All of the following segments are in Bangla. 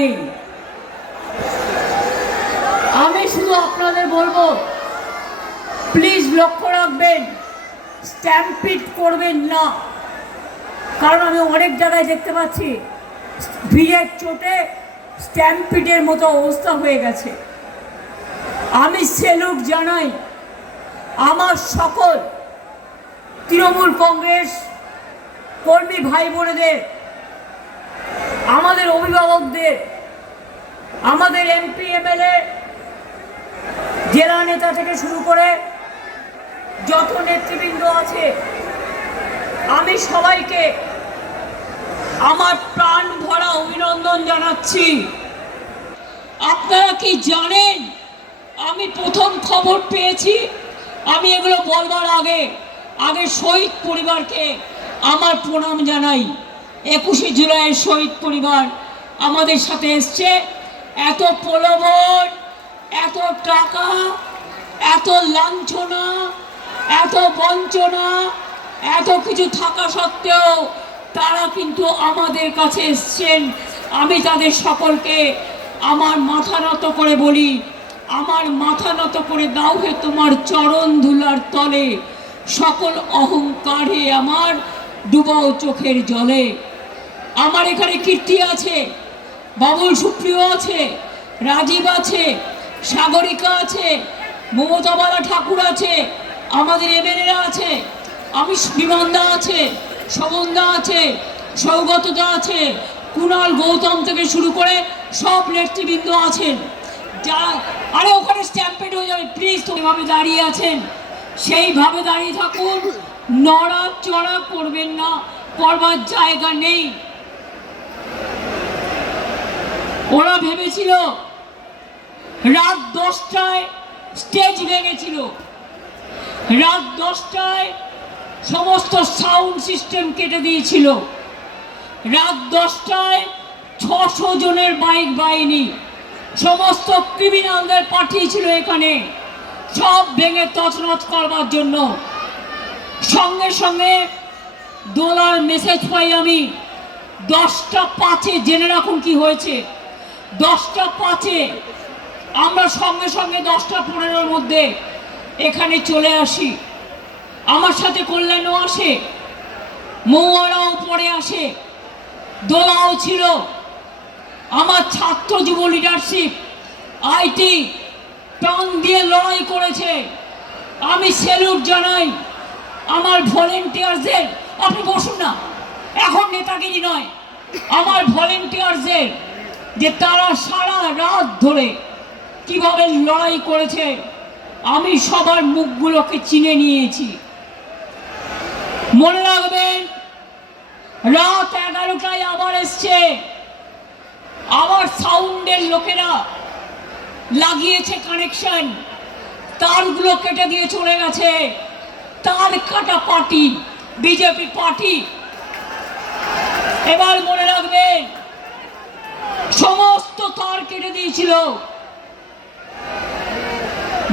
নেই। আমি শুধু আপনাদের বলবো, প্লিজ লক্ষ্য রাখবেন, স্ট্যাম্পিড করবেন না। কারণ আমি অনেক জায়গায় দেখতে পাচ্ছি ভিড়ের চোটে স্ট্যাম্পিডের মতো অবস্থা হয়ে গেছে। আমি স্যালুট জানাই আমার সকল তৃণমূল কংগ্রেস কর্মী ভাই বোনেদের, আমাদের অভিভাবকদের, আমাদের এমপি এমএলএ, জেলা নেতা থেকে শুরু করে যত নেতৃবৃন্দ আছে, আমি সবাইকে আমার প্রাণ ভরা অভিনন্দন জানাচ্ছি। আপনারা কি জানেন, আমি প্রথম খবর পেয়েছি, আমি এগুলো বলবার আগে শহীদ পরিবারকে আমার প্রণাম জানাই। 21শে জুলাইয়ের শহীদ পরিবার আমাদের সাথে এসছে। এত প্রলোভন, এত টাকা, এত লাঞ্ছনা, এত বঞ্চনা, এত কিছু থাকা সত্ত্বেও তারা কিন্তু আমাদের কাছে এসছেন। আমি তাদের সকলকে আমার মাথা নত করে বলি, আমার মাথা নত করে দাও হে তোমার চরণ ধুলার তলে, সকল অহংকারে আমার ডুবাও চোখের জলে। আমার এখানে কীর্তি আছে, বাবুল সুপ্রিয় আছে, রাজীব আছে, সাগরিকা আছে, মমতাবালা ঠাকুর আছে, আমাদের এমএলএরা আছে, আমি বিমনদা আছে, শোভনদা আছে, সৌগতদা আছে, কুণাল গৌতম থেকে শুরু করে সব নেতৃবৃন্দ আছেন। যারা আরে ওখানে স্ট্যাম্পেড হয়ে যাবে, প্লিজ ওইভাবে দাঁড়িয়ে আছেন সেইভাবে দাঁড়িয়ে থাকুন, নড়াচড়া করবেন না, করবার জায়গা নেই। ওরা ভেবেছিল রাত 10টায় স্টেজ ভেঙেছিল, রাত 10টায় সমস্ত সাউন্ড সিস্টেম কেটে দিয়েছিল, রাত 10টায় 600 জনের বাইক বাহিনী সমস্ত ক্রিমিনালদের পাঠিয়েছিল এখানে সব ভেঙে তছনছ করবার জন্য। সঙ্গে সঙ্গে দোলার মেসেজ পাই আমি 10টা 5-এ, জেনে রাখুন কি হয়েছে। 10টা 5-এ আমরা সঙ্গে সঙ্গে 10টা 15-এর মধ্যে এখানে চলে আসি। আমার সাথে কল্যাণও আসে, মৌয়ারাও পরে আসে, দোলাও ছিল, আমার ছাত্র যুব লিডারশিপ আইটি প্রাণ দিয়ে লড়াই করেছে। আমি স্যালুট জানাই আমার ভলেন্টিয়ারদের। আপনি বসুন না, এখন নেতাগিরি নয়, আমার ভলেন্টিয়ারদের, যে তারা সারা রাত ধরে কিভাবে লড়াই করেছে আমি সবার মুখগুলোকে চিনে নিয়েছি। মনে রাখবেন, রাত 11টায় আবার এসছে, আবার সাউন্ডের লোকেরা লাগিয়েছে কানেকশন, তারগুলো কেটে দিয়ে চলে গেছে। তার কাটা পার্টি বিজেপি পার্টি। এবার মনে রাখবেন, সমস্ত তার কেটে দিয়েছিল।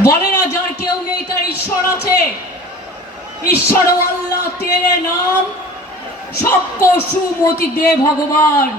বলে না যার কেউ নেই তার ঈশ্বর আছে। ঈশ্বর আল্লাহ তেরে নাম সবকো সুমতি দে ভগবান।